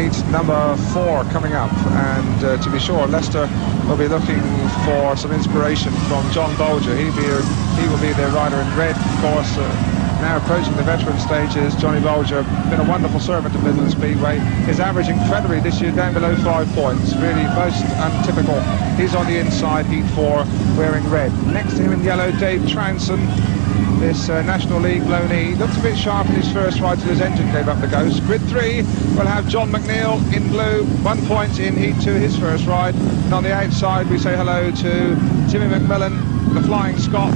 heat number 4 coming up, and to be sure, Leicester will be looking for some inspiration from John Boulger. He will be their rider in red, of course. Now approaching the veteran stages, Johnny Boulger, been a wonderful servant to Midland Speedway. Is averaging incredibly this year, down below 5 points. Really most untypical. He's on the inside, heat 4, wearing red. Next to him in yellow, Dave Trounston, this National League loanee. Looked a bit sharp in his first ride till his engine gave up the ghost. Grid 3 will have John McNeil in blue, 1 point in heat 2, his first ride. And on the outside, we say hello to Jimmy McMillian, the Flying Scot.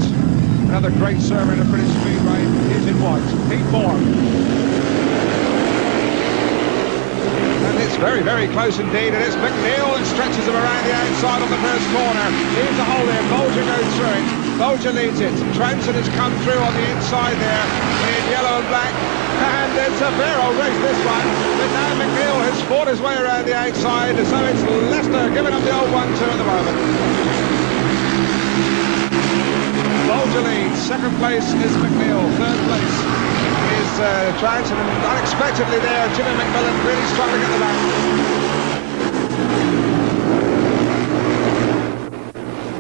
Another great server in the British Speedway. He's in white. Heat 4. And it's very, very close indeed. And it's McNeil that stretches him around the outside on the first corner. Here's the hole there. Boulger goes through it. Boulger leads it. Trounston has come through on the inside there in yellow and black. And it's a fair old race, this one. But now McNeil has fought his way around the outside. So it's Leicester giving up the old 1-2 at the moment. Boulger leads. Second place is McNeil. Third place is Trounston. And unexpectedly there, Jimmy McMillian really struggling at the back.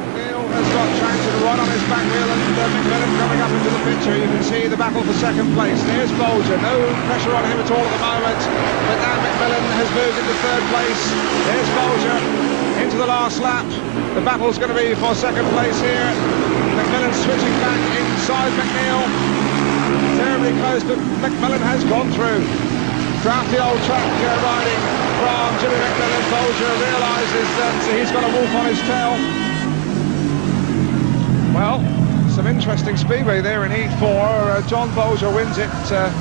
McNeil has got Trounston right on his back wheel, and McMillian coming up into the picture. You can see the battle for second place. There's Boulger. No pressure on him at all at the moment. But now McMillian has moved into third place. There's Boulger into the last lap. The battle's going to be for second place here. McMillian switching back inside McNeil. Terribly close, but McMillian has gone through. Crafty old track riding from Jimmy McMillian. Boulger realises that he's got a wolf on his tail. Well, some interesting speedway there in heat 4. John Boulger wins it,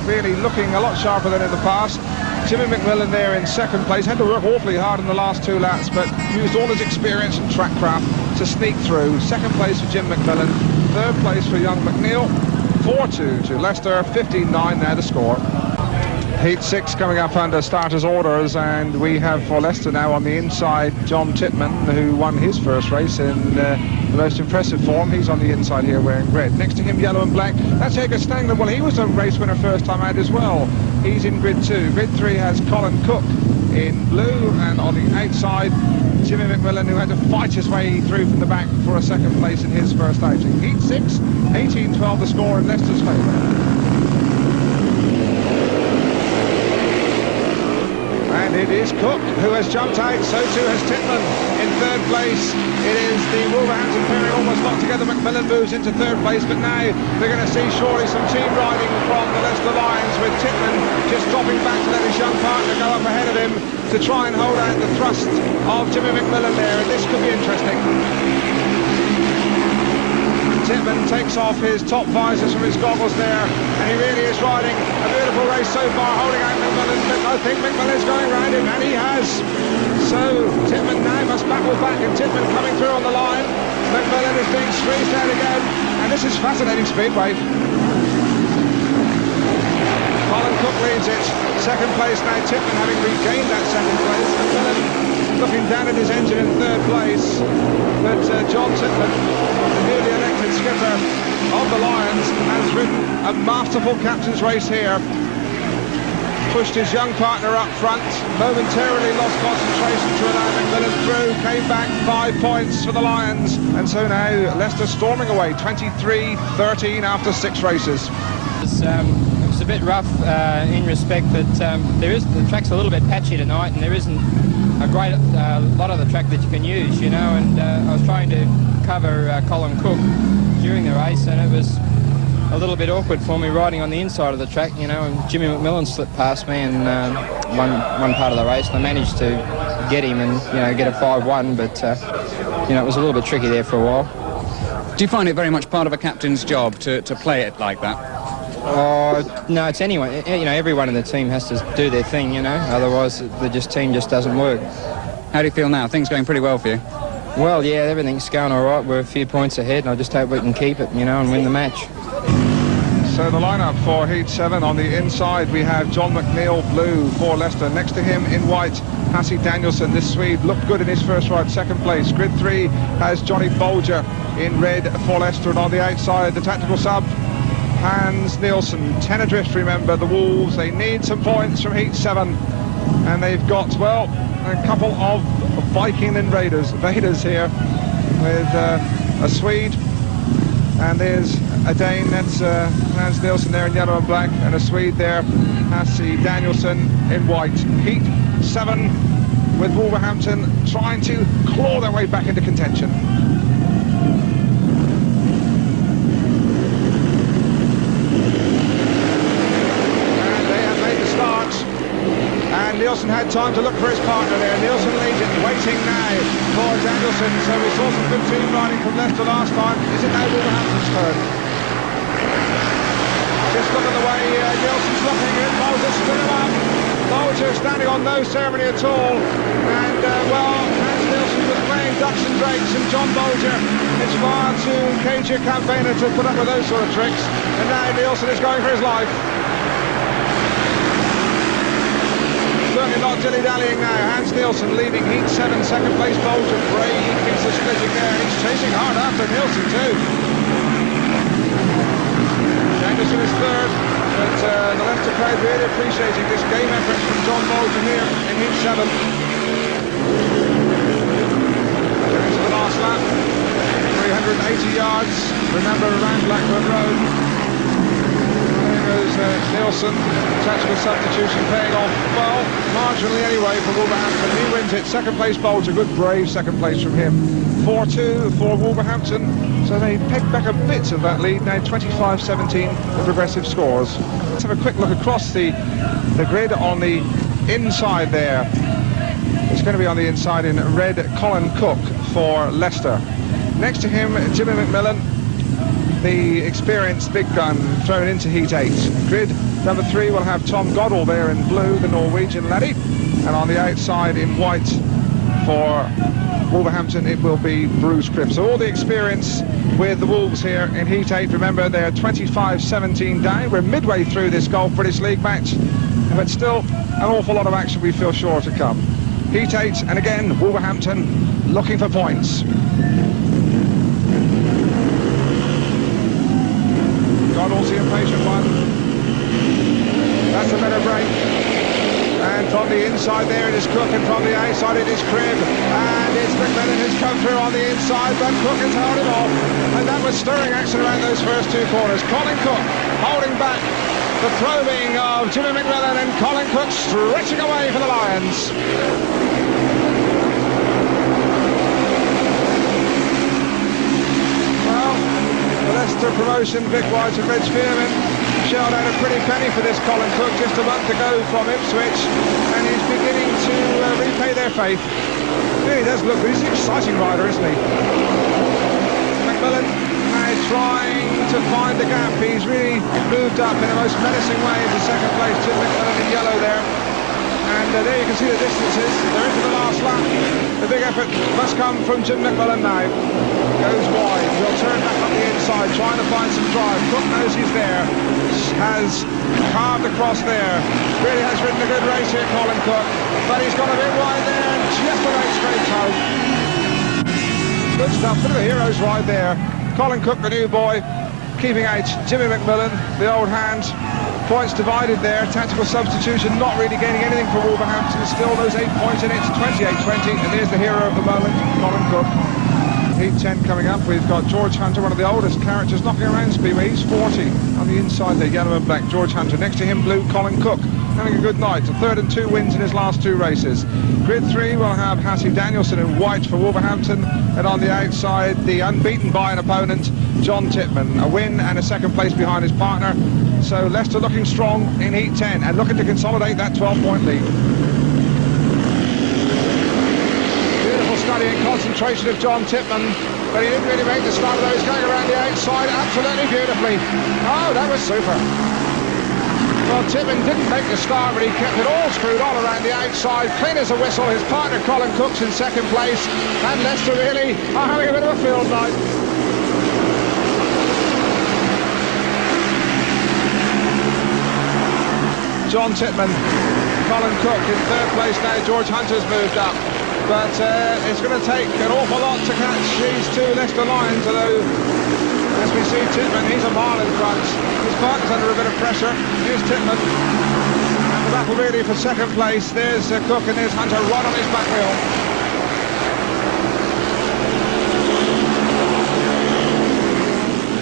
really looking a lot sharper than in the past. Jimmy McMillian there in second place. Had to work awfully hard in the last 2 laps, but used all his experience and track craft to sneak through. Second place for Jim McMillian, third place for young McNeil. 4-2 to Leicester, 15-9 now the score. Heat 6 coming up under starters' orders, and we have for Leicester now on the inside John Titman, who won his first race in the most impressive form. He's on the inside here wearing red. Next to him, yellow and black, that's Edgar Stangley. Well, he was a race winner first time out as well. He's in grid 2. Grid 3 has Colin Cook in blue, and on the outside, Jimmy McMillian, who had to fight his way through from the back for a second place in his first outing. Heat 6, 18-12 the score in Leicester's favour. And it is Cook who has jumped out, so too has Titman in third place. It is the Wolverhampton pairing almost locked together. McMillian moves into third place, but now we're going to see surely some team riding from the Leicester Lions, with Titman just dropping back to let his young partner go up ahead of him to try and hold out the thrust of Jimmy McMillian there, and this could be interesting. Titman takes off his top visors from his goggles there, and he really is riding a beautiful race so far, holding out McMillian, but I think McMillian's going round him, and he has. So Titman now must battle back, and Titman coming through on the line. McMillian is being squeezed out again, and this is fascinating speedway. Colin Cook leads it. Second place now, Titman having regained that second place. McMillian looking down at his engine in third place, but John Titman, the newly elected skipper of the Lions, has ridden a masterful captain's race here. Pushed his young partner up front, momentarily lost concentration to allow McMillian through, came back 5 points for the Lions, and so now Leicester storming away 23-13 after 6 races. It's a bit rough in respect that the track's a little bit patchy tonight, and there isn't a great lot of the track that you can use, you know, and I was trying to cover Colin Cook during the race, and it was a little bit awkward for me riding on the inside of the track, you know, and Jimmy McMillian slipped past me and one part of the race, and I managed to get him and, you know, get a 5-1, but, you know, it was a little bit tricky there for a while. Do you find it very much part of a captain's job to play it like that? Oh, no, it's anyone, you know, everyone in the team has to do their thing, you know, otherwise the team just doesn't work. How do you feel now? Things going pretty well for you? Well, yeah, everything's going all right. We're a few points ahead, and I just hope we can keep it, you know, and win the match. So the lineup for Heat 7, on the inside we have John McNeil, blue for Leicester. Next to him in white, Hasse Danielson. This Swede looked good in his first ride, second place. Grid 3 has Johnny Boulger in red for Leicester, and on the outside the tactical sub, Hans Nielsen. 10 adrift, remember, the Wolves. They need some points from Heat 7. And they've got, well, a couple of Viking invaders here with a Swede, and there's a Dane, that's Hans Nielsen there in yellow and black, and a Swede there, Hasse Danielsson in white. Heat 7 with Wolverhampton trying to claw their way back into contention. And they have made the start. And Nielsen had time to look for his partner there. Nielsen leads it, waiting now for Danielsson. So we saw some good team riding from Leicester last time. Is it now Wolverhampton's turn? Just look at the way Nielsen's looking at Boulger, spin him up. Boulger standing on no ceremony at all. And, well, Hans Nielsen was playing ducks and drakes, and John Boulger is far too cagey a campaigner to put up with those sort of tricks. And now Nielsen is going for his life. Certainly not dilly-dallying now. Hans Nielsen leading heat 7, second place Boulger. Brave keeps the splitting there. He's chasing hard after Nielsen too. Danielson is third, but the Leicester crowd really appreciating this game effort from John Boulger here in heat 7. Going to the last lap, 380 yards. Remember, around Blackbird Road. Nielsen, tactical substitution paying off, well, marginally anyway for Wolverhampton. He wins it, second place Boulger, good brave second place from him. 4-2 for Wolverhampton, so they pegged back a bit of that lead, now 25-17 the progressive scores. Let's have a quick look across the grid on the inside there. It's going to be on the inside in red, Colin Cook for Leicester. Next to him, Jimmy McMillian, the experienced big gun, thrown into heat 8. Grid number 3 will have Tom Goddell there in blue, the Norwegian laddie, and on the outside in white for Wolverhampton it will be Bruce Cribb. So all the experience with the Wolves here in heat 8. Remember, they're 25-17 down. We're midway through this Golf British League match, but still an awful lot of action we feel sure to come. Heat 8, and again Wolverhampton looking for points. Goddell's the impatient one. That's a better break. And from the inside there it is Cook, and from the outside it is Cribb. And it's McMillian who's come through on the inside, but Cook has held him off. And that was stirring action around those first two corners. Colin Cook holding back the probing of Jimmy McMillian, and Colin Cook stretching away for the Lions. Leicester promotion, Vic White and Reg Spearman shelled out a pretty penny for this Colin Cook just a month ago from Ipswich, and he's beginning to repay their faith. Really does look good. He's an exciting rider, isn't he? McMillian now trying to find the gap. He's really moved up in the most menacing way into second place. Jim McMillian in yellow there. And there you can see the distances. They're into the last lap. The big effort must come from Jim McMillian now. Goes wide. He'll turn back on the inside, trying to find some drive. Cook knows he's there. Has carved across there. Really has ridden a good race here, Colin Cook. But he's got a bit wide there, and just about straight home. Good stuff. Bit of a hero's ride there. Colin Cook, the new boy, keeping out Jimmy McMillian, the old hand. Points divided there. Tactical substitution, not really gaining anything for Wolverhampton. Still those 8 points in it. It's 28-20, and there's the hero of the moment, Colin Cook. Heat 10 coming up. We've got George Hunter, one of the oldest characters knocking around Speedway. He's 40 on the inside there, yellow and black. George Hunter. Next to him, blue, Colin Cook, having a good night. A third and 2 wins in his last 2 races. Grid 3 will have Hasse Danielsson in white for Wolverhampton, and on the outside, the unbeaten by an opponent, John Titman. A win and a second place behind his partner. So Leicester looking strong in Heat 10 and looking to consolidate that 12-point lead. Study and concentration of John Titman, but he didn't really make the start of those. Going around the outside absolutely beautifully. Oh, that was super. Well, Titman didn't make the start, but he kept it all screwed on around the outside, clean as a whistle. His partner Colin Cook's in second place, and Leicester really are having a bit of a field night. John Titman, Colin Cook in third place now. George Hunter's moved up. But it's going to take an awful lot to catch these two Leicester Lions, although, as we see Titman, he's a mile in front. His partner's under a bit of pressure. Here's Titman. And the battle really for second place. There's Cook and there's Hunter right on his back wheel.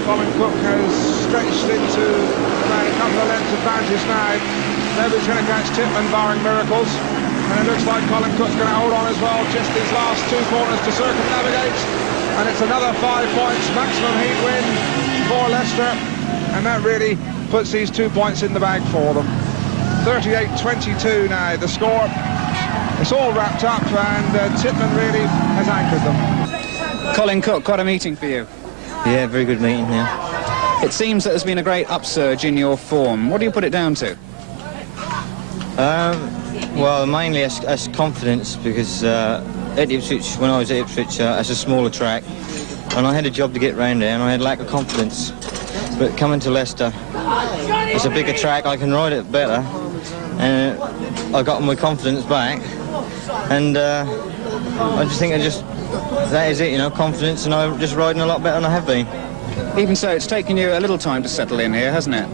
Colin Cook has stretched into about a couple of lengths advantage now. Nobody's going to catch Titman barring miracles. And it looks like Colin Cook's going to hold on as well. Just these last 2 corners to circumnavigate. And it's another 5 points maximum heat win for Leicester. And that really puts these 2 points in the bag for them. 38-22 now, the score. It's all wrapped up, and Titman really has anchored them. Colin Cook, quite a meeting for you. Yeah, very good meeting, yeah. It seems that there's been a great upsurge in your form. What do you put it down to? Well, mainly as confidence, because at Ipswich, when I was at Ipswich, it's a smaller track, and I had a job to get round there, and I had lack of confidence. But coming to Leicester, it's a bigger track, I can ride it better, and I got my confidence back, and I just think that is it, you know, confidence, and I'm just riding a lot better than I have been. Even so, it's taken you a little time to settle in here, hasn't it?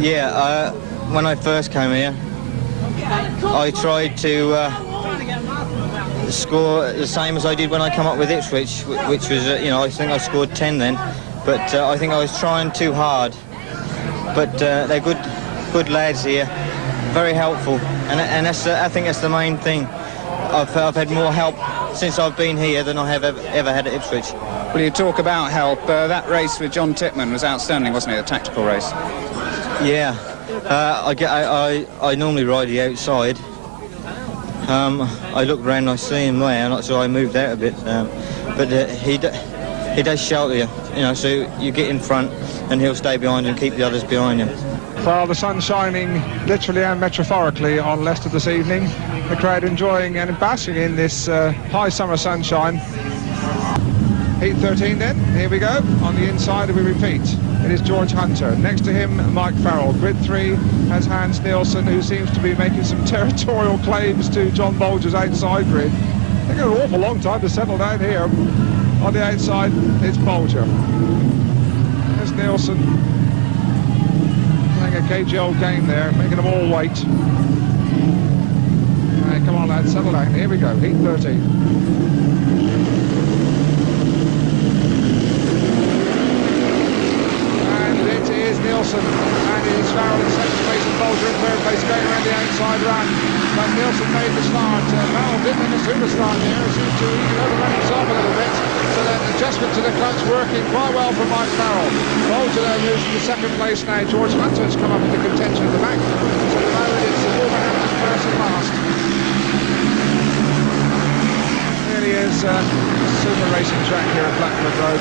Yeah, when I first came here, I tried to score the same as I did when I come up with Ipswich, which was, you know, I think I scored 10 then, but I think I was trying too hard. But they're good lads here, very helpful, and that's, I think that's the main thing. I've had more help since I've been here than I have ever had at Ipswich. Well, you talk about help. That race with John Titman was outstanding, wasn't it? A tactical race. Yeah, I normally ride the outside. I look around, I see him there, so I moved out a bit. But he does shelter you, you know, so you get in front and he'll stay behind and keep the others behind him. Well, the sun's shining literally and metaphorically on Leicester this evening. The crowd enjoying and basking in this high summer sunshine. Heat 13 then, here we go. On the inside we repeat. It is George Hunter. Next to him, Mike Farrell. Grid 3 has Hans Nielsen, who seems to be making some territorial claims to John Boulger's outside grid. They got an awful long time to settle down here. On the outside, it's Boulger. There's Nielsen. Playing a cagey old game there, making them all wait. Right, come on, lads, settle down. Here we go, heat 13. Nielsen, and it is Farrell in second place and Boulger in third place going around the outside run. But Nielsen made the start. Farrell didn't have a super start there. It seems to overrun himself a little bit. So that adjustment to the clutch working quite well for Mike Farrell. Boulger there moves to second place now. George Hunter has come up into contention at the back. So at the moment it's the Wolverhampton first and last. It really is a super racing track here at Blackbird Road.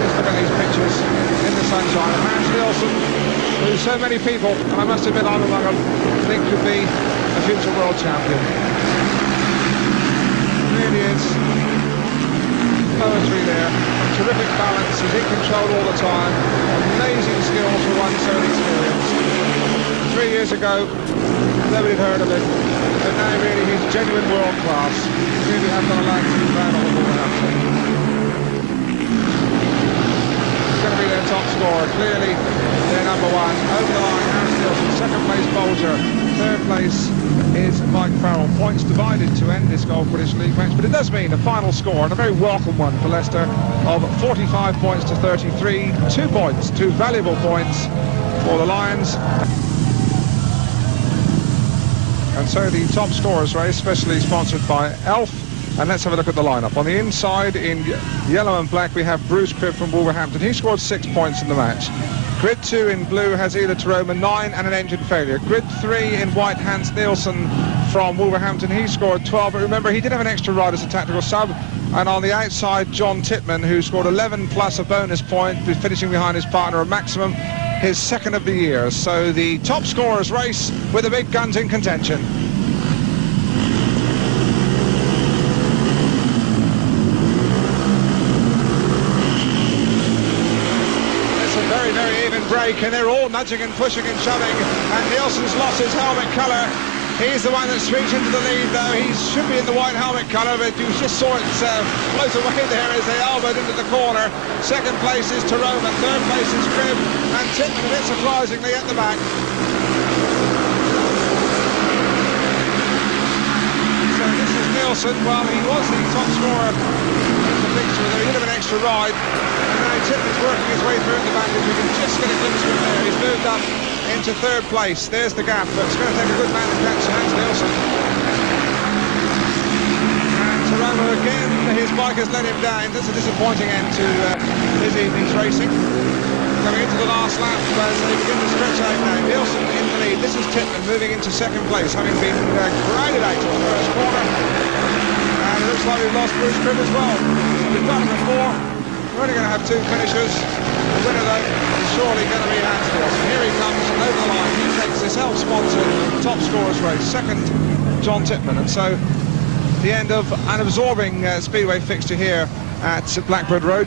Just look at these pictures in the sunshine. And Hans Nielsen, who so many people, and I must admit I'm among them, think could be a future world champion. It really is poetry there. Terrific balance, he's in control all the time. Amazing skill for one so experienced. 3 years ago, nobody had heard of him. But now really he's genuine world class. Really have got a lag to be proud of Wolverhampton. Going to be their top scorer, clearly their number one. Over the line, Hans Nielsen, second place Boulger, third place is Mike Farrell. Points divided to end this Golf British League match, but it does mean a final score, and a very welcome one for Leicester, of 45 points to 33. 2 points, 2 valuable points for the Lions. And so the top scorers race, specially sponsored by Elf. And let's have a look at the lineup. On the inside, in yellow and black, we have Bruce Cribb from Wolverhampton. He scored 6 points in the match. Grid 2 in blue has either Teromaa 9 and an engine failure. Grid 3 in white, Hans Nielsen from Wolverhampton. He scored 12, but remember, he did have an extra ride as a tactical sub. And on the outside, John Titman, who scored 11 plus a bonus point, finishing behind his partner, a maximum, his second of the year. So the top scorers race with the big guns in contention. Very even break, and they're all nudging and pushing and shoving, and Nielsen's lost his helmet colour. He's the one that's reached into the lead, though. He should be in the white helmet colour, but you just saw it float away there as they elbowed into the corner. Second place is Teromaa, third place is Cribb, and Titman a bit surprisingly at the back. Nielsen, well, he was the top scorer in the fixture with a bit of an extra ride. And now Titman's working his way through the bandage. We can just get a glimpse from there. He's moved up into third place. There's the gap, but it's going to take a good man to catch Hans Nielsen. And Teromaa again, his bike has let him down. That's a disappointing end to his evening's racing. Coming into the last lap as they begin to stretch out now. Nielsen in the lead. This is Titman moving into second place, having been grounded out to the first corner. And it looks like we've lost Cribb as well. So we've done it before. We're only going to have two finishers. The winner, though, is surely going to be Hans Nielsen. Here he comes over the line. He takes this self-sponsored top scorers race. Second, John Titman. And so the end of an absorbing Speedway fixture here at Blackbird Road.